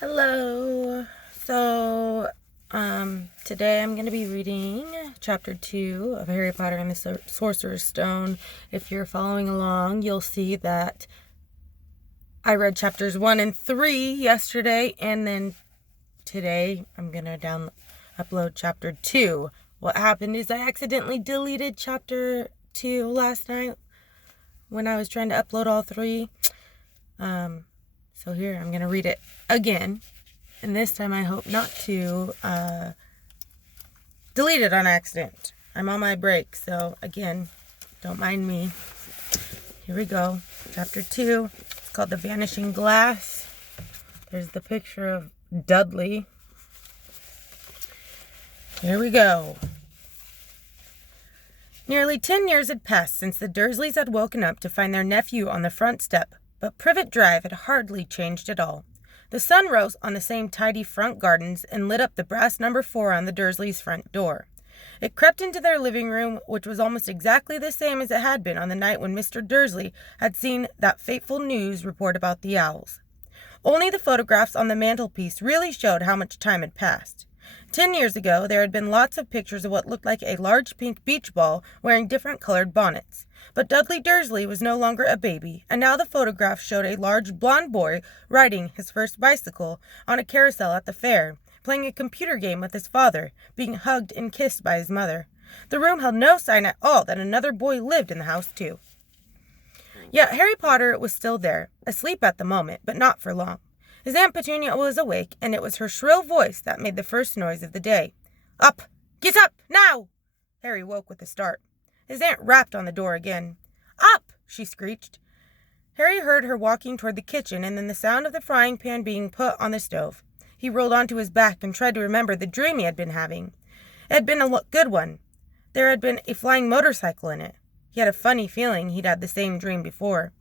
Hello. Today I'm going to be reading chapter 2 of Harry Potter and the Sorcerer's Stone. If you're following along, you'll see that I read chapters 1 and 3 yesterday, and then today I'm going to upload chapter 2. What happened is I accidentally deleted chapter 2 last night when I was trying to upload all 3. So here, I'm going to read it again. And this time I hope not to delete it on accident. I'm on my break, so again, don't mind me. Here we go. Chapter 2. It's called The Vanishing Glass. There's the picture of Dudley. Here we go. Nearly 10 years had passed since the Dursleys had woken up to find their nephew on the front step, but Privet Drive had hardly changed at all. The sun rose on the same tidy front gardens and lit up the brass number 4 on the Dursleys' front door. It crept into their living room, which was almost exactly the same as it had been on the night when Mr. Dursley had seen that fateful news report about the owls. Only the photographs on the mantelpiece really showed how much time had passed. 10 years ago, there had been lots of pictures of what looked like a large pink beach ball wearing different colored bonnets. But Dudley Dursley was no longer a baby, and now the photograph showed a large blond boy riding his first bicycle on a carousel at the fair, playing a computer game with his father, being hugged and kissed by his mother. The room held no sign at all that another boy lived in the house, too. Yet Harry Potter was still there, asleep at the moment, but not for long. His Aunt Petunia was awake, and it was her shrill voice that made the first noise of the day. "Up! Get up, now!" Harry woke with a start. His aunt rapped on the door again. "Up!" she screeched. Harry heard her walking toward the kitchen, and then the sound of the frying pan being put on the stove. He rolled onto his back and tried to remember the dream he had been having. It had been a good one. There had been a flying motorcycle in it. He had a funny feeling he'd had the same dream before.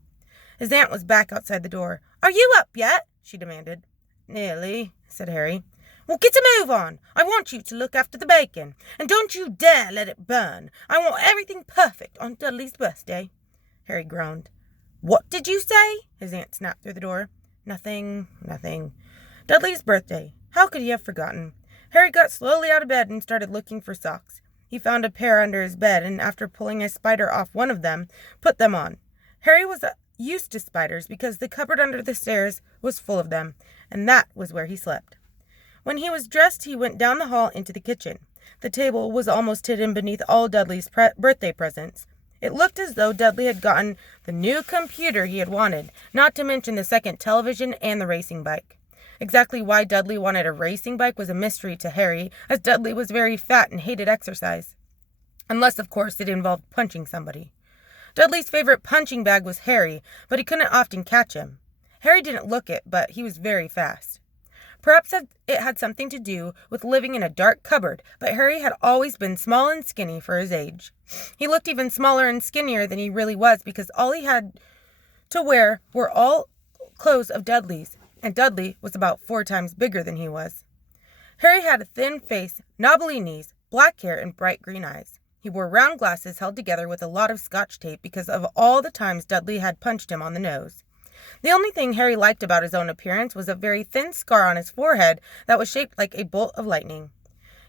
His aunt was back outside the door. "Are you up yet?" she demanded. "Nearly," said Harry. "Well, get a move on. I want you to look after the bacon. And don't you dare let it burn. I want everything perfect on Dudley's birthday." Harry groaned. "What did you say?" his aunt snapped through the door. Nothing. Dudley's birthday. How could he have forgotten? Harry got slowly out of bed and started looking for socks. He found a pair under his bed, and after pulling a spider off one of them, put them on. Harry was used to spiders because the cupboard under the stairs was full of them, and that was where he slept. When he was dressed, he went down the hall into the kitchen. The table was almost hidden beneath all Dudley's birthday presents. It looked as though Dudley had gotten the new computer he had wanted, not to mention the second television and the racing bike. Exactly why Dudley wanted a racing bike was a mystery to Harry, as Dudley was very fat and hated exercise. Unless, of course, it involved punching somebody. Dudley's favorite punching bag was Harry, but he couldn't often catch him. Harry didn't look it, but he was very fast. Perhaps it had something to do with living in a dark cupboard, but Harry had always been small and skinny for his age. He looked even smaller and skinnier than he really was because all he had to wear were all clothes of Dudley's, and Dudley was about 4 times bigger than he was. Harry had a thin face, knobbly knees, black hair, and bright green eyes. He wore round glasses held together with a lot of Scotch tape because of all the times Dudley had punched him on the nose. The only thing Harry liked about his own appearance was a very thin scar on his forehead that was shaped like a bolt of lightning.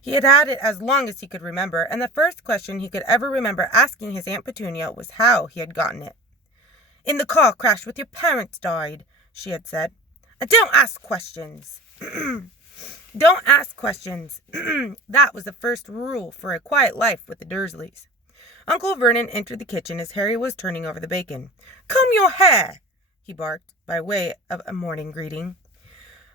He had had it as long as he could remember, and the first question he could ever remember asking his Aunt Petunia was how he had gotten it. "In the car crash with your parents died," she had said. "And don't ask questions." Don't ask questions. That was the first rule for a quiet life with the Dursleys. Uncle Vernon entered the kitchen as Harry was turning over the bacon. "Comb your hair," he barked, by way of a morning greeting.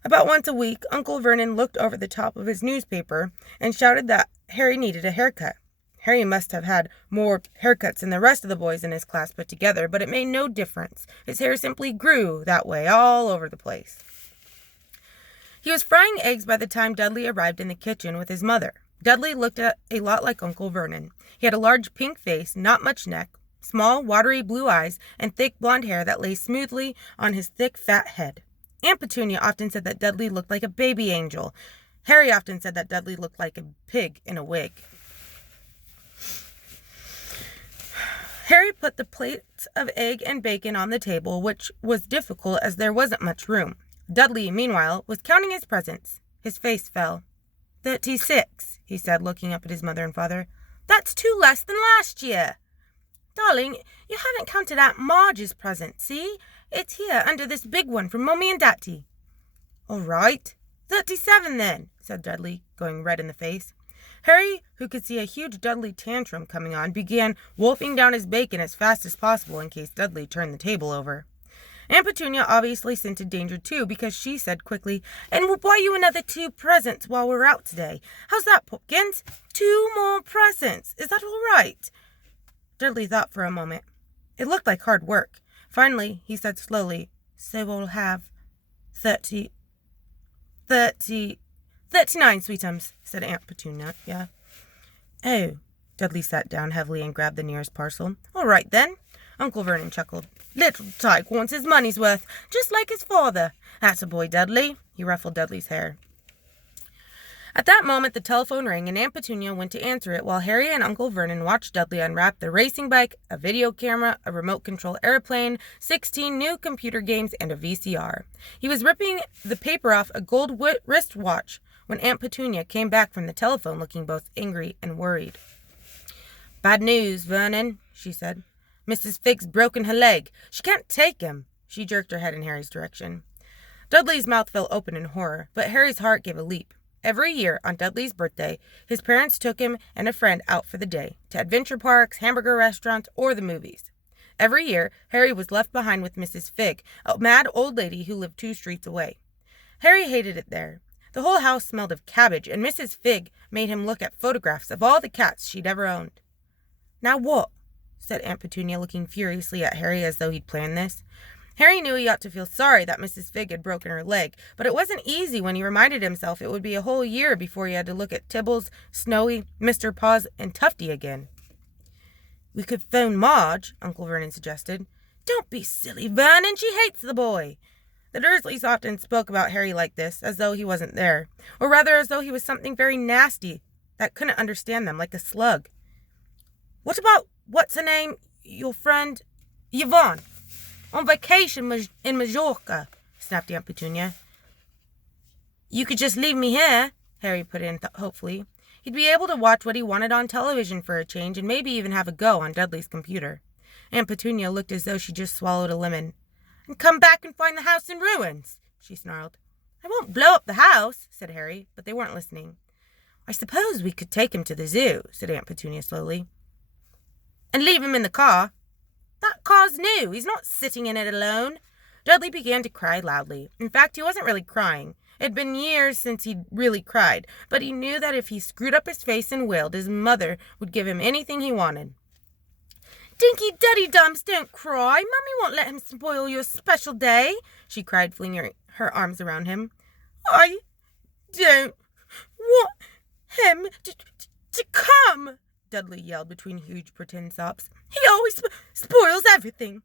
About once a week, Uncle Vernon looked over the top of his newspaper and shouted that Harry needed a haircut. Harry must have had more haircuts than the rest of the boys in his class put together, but it made no difference. His hair simply grew that way all over the place. He was frying eggs by the time Dudley arrived in the kitchen with his mother. Dudley looked a lot like Uncle Vernon. He had a large pink face, not much neck, small, watery blue eyes, and thick blonde hair that lay smoothly on his thick, fat head. Aunt Petunia often said that Dudley looked like a baby angel. Harry often said that Dudley looked like a pig in a wig. Harry put the plates of egg and bacon on the table, which was difficult as there wasn't much room. Dudley, meanwhile, was counting his presents. His face fell. 36, he said, looking up at his mother and father. That's 2 less than last year. Darling, you haven't counted Aunt Marge's present, see? It's here under this big one from Mummy and Daddy. All right. 37 then, said Dudley, going red in the face. Harry, who could see a huge Dudley tantrum coming on, began wolfing down his bacon as fast as possible in case Dudley turned the table over. Aunt Petunia obviously scented danger too, because she said quickly, "And we'll buy you another 2 presents while we're out today. How's that, Pumpkins? 2 more presents. Is that all right?" Dudley thought for a moment. It looked like hard work. Finally, he said slowly, "So we'll have 39, sweetums," said Aunt Petunia. "Yeah." "Oh." Dudley sat down heavily and grabbed the nearest parcel. "All right, then." Uncle Vernon chuckled. "Little Tyke wants his money's worth, just like his father. That's a boy, Dudley." He ruffled Dudley's hair. At that moment, the telephone rang, and Aunt Petunia went to answer it while Harry and Uncle Vernon watched Dudley unwrap the racing bike, a video camera, a remote-control airplane, 16 new computer games, and a VCR. He was ripping the paper off a gold wristwatch when Aunt Petunia came back from the telephone looking both angry and worried. "Bad news, Vernon," she said. "Mrs. Figg's broken her leg. She can't take him." She jerked her head in Harry's direction. Dudley's mouth fell open in horror, but Harry's heart gave a leap. Every year, on Dudley's birthday, his parents took him and a friend out for the day, to adventure parks, hamburger restaurants, or the movies. Every year, Harry was left behind with Mrs. Figg, a mad old lady who lived 2 streets away. Harry hated it there. The whole house smelled of cabbage, and Mrs. Figg made him look at photographs of all the cats she'd ever owned. "Now what?" said Aunt Petunia, looking furiously at Harry as though he'd planned this. Harry knew he ought to feel sorry that Mrs. Figg had broken her leg, but it wasn't easy when he reminded himself it would be a whole year before he had to look at Tibbles, Snowy, Mr. Paws, and Tufty again. "We could phone Marge," Uncle Vernon suggested. "Don't be silly, Vernon. She hates the boy." The Dursleys often spoke about Harry like this, as though he wasn't there, or rather as though he was something very nasty that couldn't understand them, like a slug. "What about, what's her name, your friend, Yvonne? On vacation in Majorca," snapped Aunt Petunia. "You could just leave me here," Harry put in hopefully. He'd be able to watch what he wanted on television for a change and maybe even have a go on Dudley's computer. Aunt Petunia looked as though she just swallowed a lemon. "And come back and find the house in ruins," she snarled. "I won't blow up the house," said Harry, but they weren't listening. "I suppose we could take him to the zoo," said Aunt Petunia slowly. "And leave him in the car." "That car's new. He's not sitting in it alone." Dudley began to cry loudly. In fact, he wasn't really crying. It had been years since he'd really cried, but he knew that if he screwed up his face and wailed, his mother would give him anything he wanted. "Dinky Duddy Dums, don't cry. Mummy won't let him spoil your special day," she cried, flinging her arms around him. "I don't want him to come," Dudley yelled between huge pretend sobs. "He always spoils everything."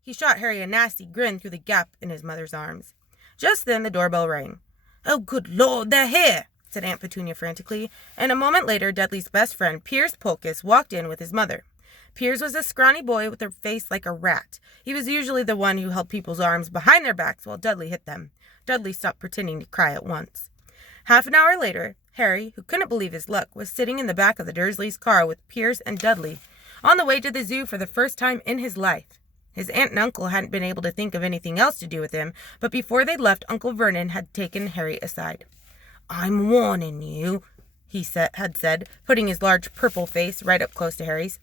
He shot Harry a nasty grin through the gap in his mother's arms. Just then the doorbell rang. "Oh, good Lord, they're here," said Aunt Petunia frantically, and a moment later Dudley's best friend, Piers Polkiss, walked in with his mother. Piers was a scrawny boy with a face like a rat. He was usually the one who held people's arms behind their backs while Dudley hit them. Dudley stopped pretending to cry at once. Half an hour later, Harry, who couldn't believe his luck, was sitting in the back of the Dursleys' car with Piers and Dudley, on the way to the zoo for the first time in his life. His aunt and uncle hadn't been able to think of anything else to do with him, but before they'd left, Uncle Vernon had taken Harry aside. "I'm warning you," he had said, putting his large purple face right up close to Harry's.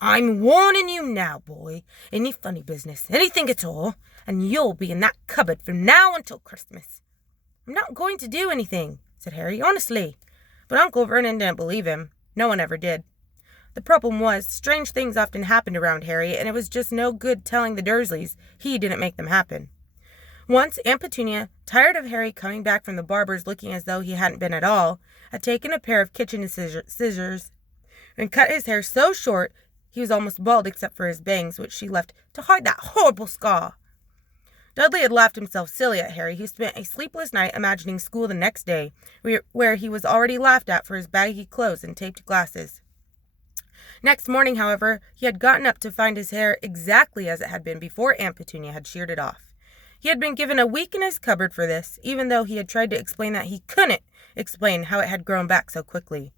"I'm warning you now, boy. Any funny business, anything at all, and you'll be in that cupboard from now until Christmas." "I'm not going to do anything," said Harry, "honestly." But Uncle Vernon didn't believe him. No one ever did. The problem was, strange things often happened around Harry, and it was just no good telling the Dursleys he didn't make them happen. Once, Aunt Petunia, tired of Harry coming back from the barber's looking as though he hadn't been at all, had taken a pair of kitchen scissors and cut his hair so short he was almost bald except for his bangs, which she left to hide that horrible scar. Dudley had laughed himself silly at Harry, who spent a sleepless night imagining school the next day, where he was already laughed at for his baggy clothes and taped glasses. Next morning, however, he had gotten up to find his hair exactly as it had been before Aunt Petunia had sheared it off. He had been given a week in his cupboard for this, even though he had tried to explain that he couldn't explain how it had grown back so quickly.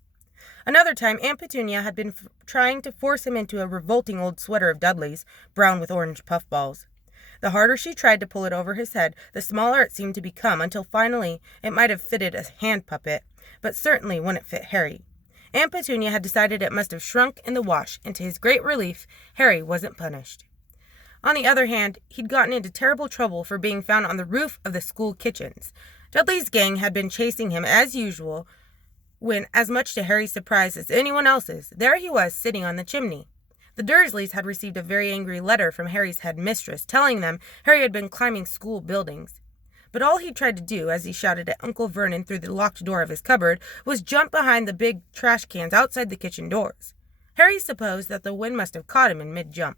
Another time, Aunt Petunia had been trying to force him into a revolting old sweater of Dudley's, brown with orange puffballs. The harder she tried to pull it over his head, the smaller it seemed to become, until finally it might have fitted a hand puppet, but certainly wouldn't fit Harry. Aunt Petunia had decided it must have shrunk in the wash, and to his great relief, Harry wasn't punished. On the other hand, he'd gotten into terrible trouble for being found on the roof of the school kitchens. Dudley's gang had been chasing him as usual, when, as much to Harry's surprise as anyone else's, there he was sitting on the chimney. The Dursleys had received a very angry letter from Harry's head mistress, telling them Harry had been climbing school buildings. But all he tried to do, as he shouted at Uncle Vernon through the locked door of his cupboard, was jump behind the big trash cans outside the kitchen doors. Harry supposed that the wind must have caught him in mid-jump.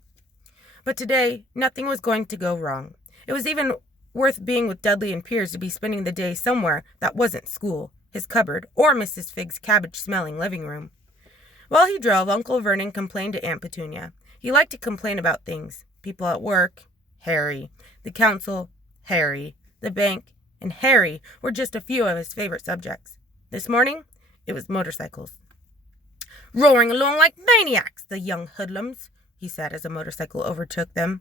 But today, nothing was going to go wrong. It was even worth being with Dudley and Piers to be spending the day somewhere that wasn't school, his cupboard, or Mrs. Figg's cabbage-smelling living room. While he drove, Uncle Vernon complained to Aunt Petunia. He liked to complain about things. People at work, Harry. The council, Harry. The bank, and Harry were just a few of his favorite subjects. This morning, it was motorcycles. "Roaring along like maniacs, the young hoodlums," he said as a motorcycle overtook them.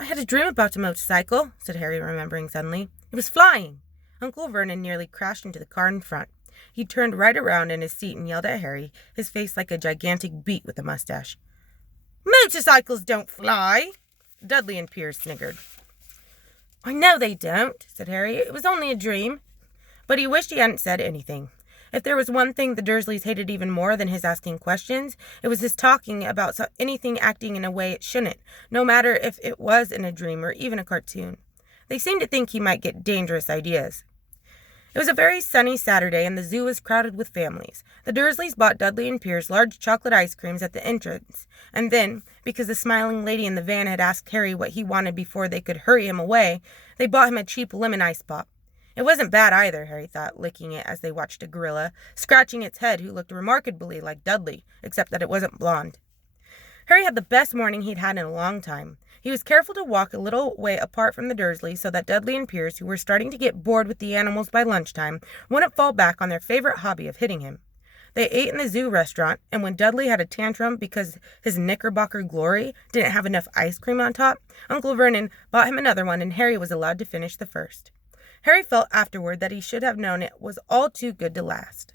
"I had a dream about a motorcycle," said Harry, remembering suddenly. "It was flying." Uncle Vernon nearly crashed into the car in front. He turned right around in his seat and yelled at Harry, his face like a gigantic beet with a mustache. "Motorcycles don't fly!" Dudley and Piers sniggered. "I know they don't," said Harry. "It was only a dream." But he wished he hadn't said anything. If there was one thing the Dursleys hated even more than his asking questions, it was his talking about anything acting in a way it shouldn't, no matter if it was in a dream or even a cartoon. They seemed to think he might get dangerous ideas. It was a very sunny Saturday, and the zoo was crowded with families. The Dursleys bought Dudley and Piers large chocolate ice creams at the entrance, and then, because the smiling lady in the van had asked Harry what he wanted before they could hurry him away, they bought him a cheap lemon ice pop. It wasn't bad either, Harry thought, licking it as they watched a gorilla, scratching its head, who looked remarkably like Dudley, except that it wasn't blonde. Harry had the best morning he'd had in a long time. He was careful to walk a little way apart from the Dursleys so that Dudley and Piers, who were starting to get bored with the animals by lunchtime, wouldn't fall back on their favorite hobby of hitting him. They ate in the zoo restaurant, and when Dudley had a tantrum because his Knickerbocker Glory didn't have enough ice cream on top, Uncle Vernon bought him another one, and Harry was allowed to finish the first. Harry felt afterward that he should have known it was all too good to last.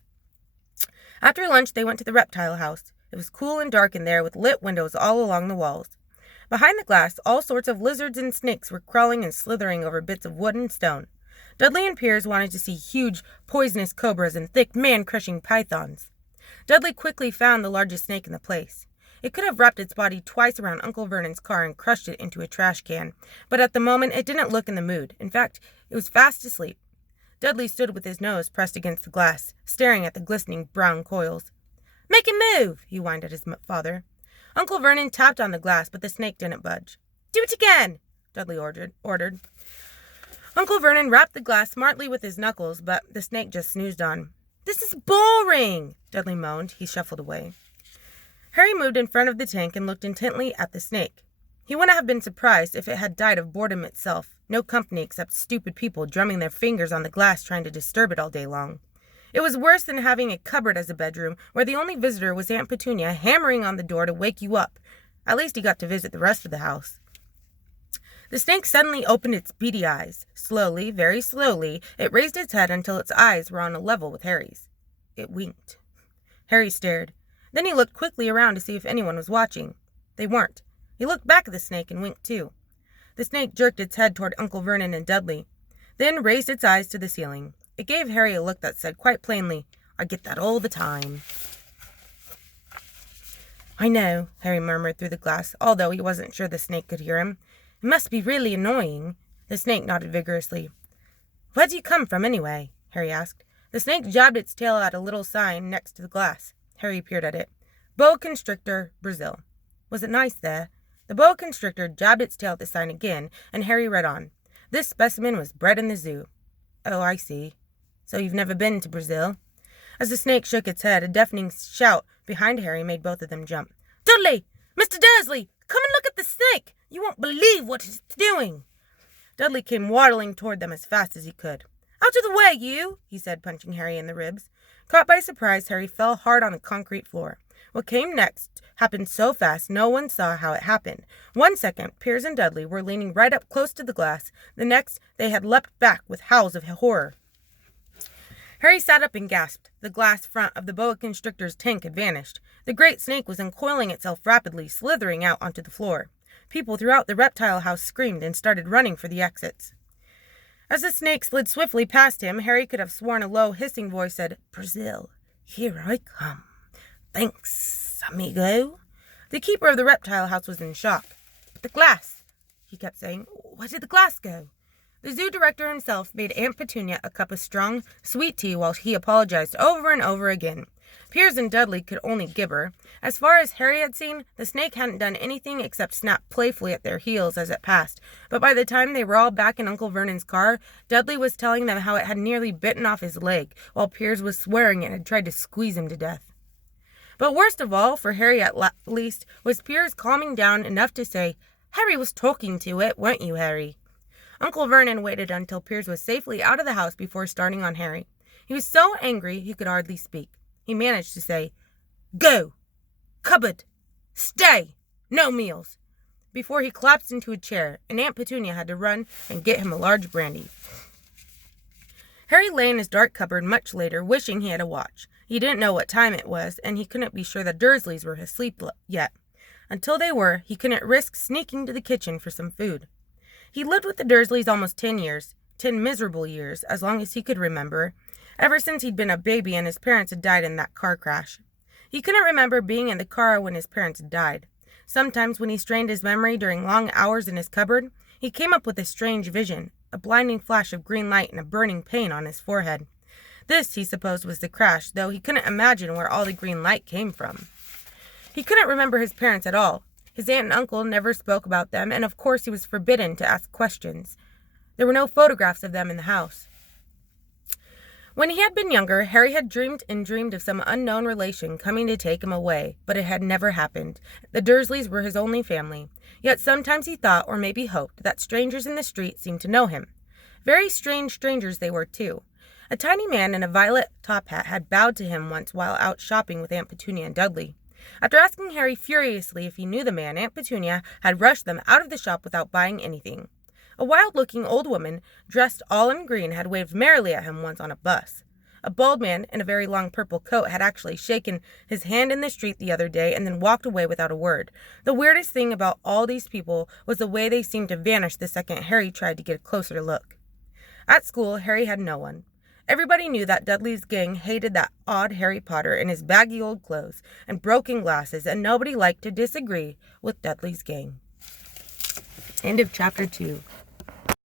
After lunch, they went to the reptile house. It was cool and dark in there, with lit windows all along the walls. Behind the glass, all sorts of lizards and snakes were crawling and slithering over bits of wood and stone. Dudley and Piers wanted to see huge, poisonous cobras and thick, man-crushing pythons. Dudley quickly found the largest snake in the place. It could have wrapped its body twice around Uncle Vernon's car and crushed it into a trash can, but at the moment it didn't look in the mood. In fact, it was fast asleep. Dudley stood with his nose pressed against the glass, staring at the glistening brown coils. "Make him move," he whined at his father. Uncle Vernon tapped on the glass, but the snake didn't budge. "Do it again," Dudley ordered. Uncle Vernon rapped the glass smartly with his knuckles, but the snake just snoozed on. "This is boring," Dudley moaned. He shuffled away. Harry moved in front of the tank and looked intently at the snake. He wouldn't have been surprised if it had died of boredom itself, no company except stupid people drumming their fingers on the glass trying to disturb it all day long. It was worse than having a cupboard as a bedroom, where the only visitor was Aunt Petunia hammering on the door to wake you up. At least he got to visit the rest of the house. The snake suddenly opened its beady eyes. Slowly, very slowly, it raised its head until its eyes were on a level with Harry's. It winked. Harry stared. Then he looked quickly around to see if anyone was watching. They weren't. He looked back at the snake and winked too. The snake jerked its head toward Uncle Vernon and Dudley, then raised its eyes to the ceiling. It gave Harry a look that said quite plainly, "I get that all the time." "I know," Harry murmured through the glass, although he wasn't sure the snake could hear him. "It must be really annoying." The snake nodded vigorously. "Where do you come from, anyway?" Harry asked. The snake jabbed its tail at a little sign next to the glass. Harry peered at it. "Boa constrictor, Brazil." Was it nice there? The boa constrictor jabbed its tail at the sign again, and Harry read on. This specimen was bred in the zoo. "Oh, I see. So you've never been to Brazil?" As the snake shook its head, a deafening shout behind Harry made both of them jump. "Dudley! Mr. Dursley! Come and look at the snake! You won't believe what it's doing!" Dudley came waddling toward them as fast as he could. "Out of the way, you!" he said, punching Harry in the ribs. Caught by surprise, Harry fell hard on the concrete floor. What came next happened so fast no one saw how it happened. 1 second, Piers and Dudley were leaning right up close to the glass. The next, they had leapt back with howls of horror. Harry sat up and gasped. The glass front of the boa constrictor's tank had vanished. The great snake was uncoiling itself rapidly, slithering out onto the floor. People throughout the reptile house screamed and started running for the exits. As the snake slid swiftly past him, Harry could have sworn a low, hissing voice said, "Brazil, here I come. Thanks, amigo." The keeper of the reptile house was in shock. "But the glass," he kept saying. "Where did the glass go?" The zoo director himself made Aunt Petunia a cup of strong, sweet tea while he apologized over and over again. Piers and Dudley could only gibber. As far as Harry had seen, the snake hadn't done anything except snap playfully at their heels as it passed. But by the time they were all back in Uncle Vernon's car, Dudley was telling them how it had nearly bitten off his leg, while Piers was swearing it had tried to squeeze him to death. But worst of all, for Harry at least, was Piers calming down enough to say, "Harry was talking to it, weren't you, Harry?" Uncle Vernon waited until Piers was safely out of the house before starting on Harry. He was so angry he could hardly speak. He managed to say, "Go! Cupboard! Stay! No meals!" before he collapsed into a chair, and Aunt Petunia had to run and get him a large brandy. Harry lay in his dark cupboard much later, wishing he had a watch. He didn't know what time it was, and he couldn't be sure the Dursleys were asleep yet. Until they were, he couldn't risk sneaking to the kitchen for some food. He lived with the Dursleys almost 10 years, 10 miserable years, as long as he could remember, ever since he'd been a baby and his parents had died in that car crash. He couldn't remember being in the car when his parents had died. Sometimes when he strained his memory during long hours in his cupboard, he came up with a strange vision, a blinding flash of green light and a burning pain on his forehead. This, he supposed, was the crash, though he couldn't imagine where all the green light came from. He couldn't remember his parents at all. His aunt and uncle never spoke about them, and of course he was forbidden to ask questions. There were no photographs of them in the house. When he had been younger, Harry had dreamed and dreamed of some unknown relation coming to take him away, but it had never happened. The Dursleys were his only family. Yet sometimes he thought, or maybe hoped, that strangers in the street seemed to know him. Very strange strangers they were, too. A tiny man in a violet top hat had bowed to him once while out shopping with Aunt Petunia and Dudley. After asking Harry furiously if he knew the man, Aunt Petunia had rushed them out of the shop without buying anything. A wild-looking old woman, dressed all in green, had waved merrily at him once on a bus. A bald man in a very long purple coat had actually shaken his hand in the street the other day and then walked away without a word. The weirdest thing about all these people was the way they seemed to vanish the second Harry tried to get a closer look. At school, Harry had no one. Everybody knew that Dudley's gang hated that odd Harry Potter in his baggy old clothes and broken glasses, and nobody liked to disagree with Dudley's gang. End of chapter 2.